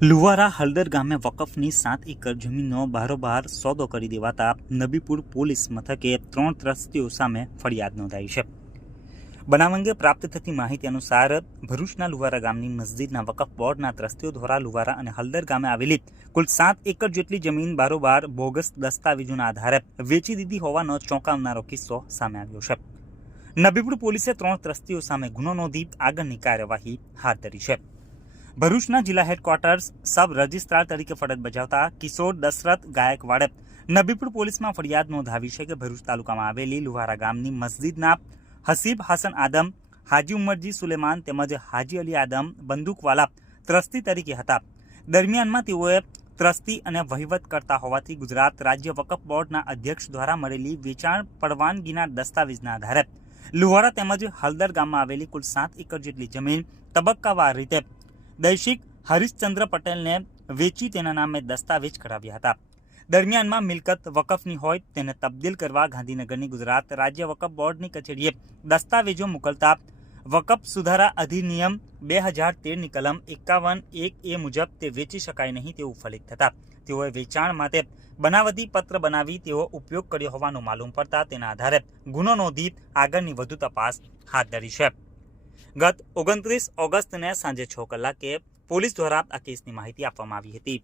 લુવારા હળદર ગામે વકફની 7 એકર જમીનનો બારોબાર સોદો કરી દેવાતા નબીપુર પોલીસ મથકે 3 ટ્રસ્ટીઓ સામે ફરિયાદ નોંધાઈ છે। બનાવ અંગે પ્રાપ્ત થતી માહિતી અનુસાર ભરૂચના લુવારા ગામની મસ્જિદના વકફ બોર્ડના ટ્રસ્ટીઓ દ્વારા લુવારા અને હળદર ગામે આવેલી કુલ 7 એકર જેટલી જમીન બારોબાર બોગસ દસ્તાવેજોના આધારે વેચી દીધી હોવાનો ચોંકાવનારો કિસ્સો સામે આવ્યો છે। નબીપુર પોલીસે 3 ટ્રસ્ટીઓ સામે ગુનો નોંધી આગળની કાર્યવાહી હાથ ધરી છે। ભરૂચના જિલ્લા હેડક્વાર્ટર્સ સબ રજિસ્ટ્રાર તરીકે ફરજ બજાવતા કિશોર દશરથ ગાયકવાડે નબીપુર પોલીસમાં ફરિયાદ નોંધાવી છે કે ભરૂચ તાલુકામાં આવેલી લુવારા ગામની મસ્જિદના હસીબ હસન આદમ, હાજી ઉમરજી સુલેમાન તેમજ હાજી અલી આદમ બંદૂકવાલા ટ્રસ્ટી તરીકે હતા। દરમિયાનમાં તેઓએ ટ્રસ્ટી અને વહીવટ કરતા હોવાથી ગુજરાત રાજ્ય વકફ બોર્ડના અધ્યક્ષ દ્વારા મળેલી વેચાણ પરવાનગીના દસ્તાવેજના આધારે લુવારા તેમજ હળદર ગામમાં આવેલી કુલ 7 એકર જેટલી જમીન તબક્કાવાર રીતે દૈશિક હરીશચંદ્ર પટેલને વેચી તેના નામે દસ્તાવેજ કરાવ્યા હતા। દરમિયાનમાં મિલકત વકફની હોય તેને તબદીલ કરવા ગાંધીનગરની ગુજરાત રાજ્ય વકફ બોર્ડની કચેરીએ દસ્તાવેજો મોકલતા વકફ સુધારા અધિનિયમ 2013ની કલમ 51(1)A મુજબ તે વેચી શકાય નહીં તેવું ફલિત થતા તેઓએ વેચાણ માટે બનાવટી પત્ર બનાવી તેઓ ઉપયોગ કર્યો હોવાનું માલુમ પડતા તેના આધારે ગુનો નોંધી આગળની વધુ તપાસ હાથ ધરી છે। ગત 29 ઓગસ્ટને સાંજે 6 કલાકે પોલીસ દ્વારા આ કેસની માહિતી આપવામાં આવી હતી।